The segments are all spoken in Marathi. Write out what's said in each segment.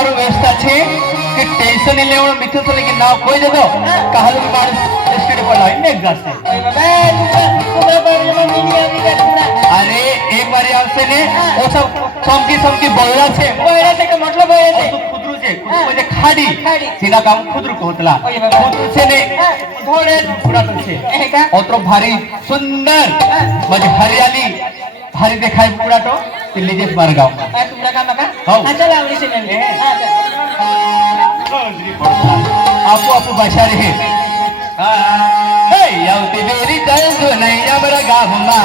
मारो व्यवस्था छे कि टेंशन ले लेवो मित्र तो लेकिन नाव कोई दे दो कहल की मार स्टडी पर लाइन में जासे ओए बाबा तुमरा पर ये मिनी आवी का तुमरा अरे एक बार आवसे ने ओ सब समकी बोलरा छे का मतलब बोयरा छे खुदरू छे खुदरू म्हणजे खाडी सीना काम खुदरू कोतला खुदरू छे ने थोडे पूरा तो छे एका ओतरो भारी सुंदर म्हणजे हरियाली भारी देखाय पूरा तो दिल्लीचे मारगाव तुमरा का मका हो चल आवडी से ने आपो आपो भाषा रे हे यावती बेरी चल जो नहीं हमरा गाव मा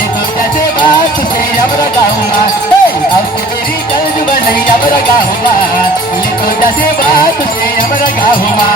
ये तो जैसे बात से हमरा गाव मा हे यावती बेरी चल जो नहीं हमरा गाव मा ये तो जैसे बात से हमरा गाव मा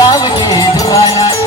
गाव के जुवाना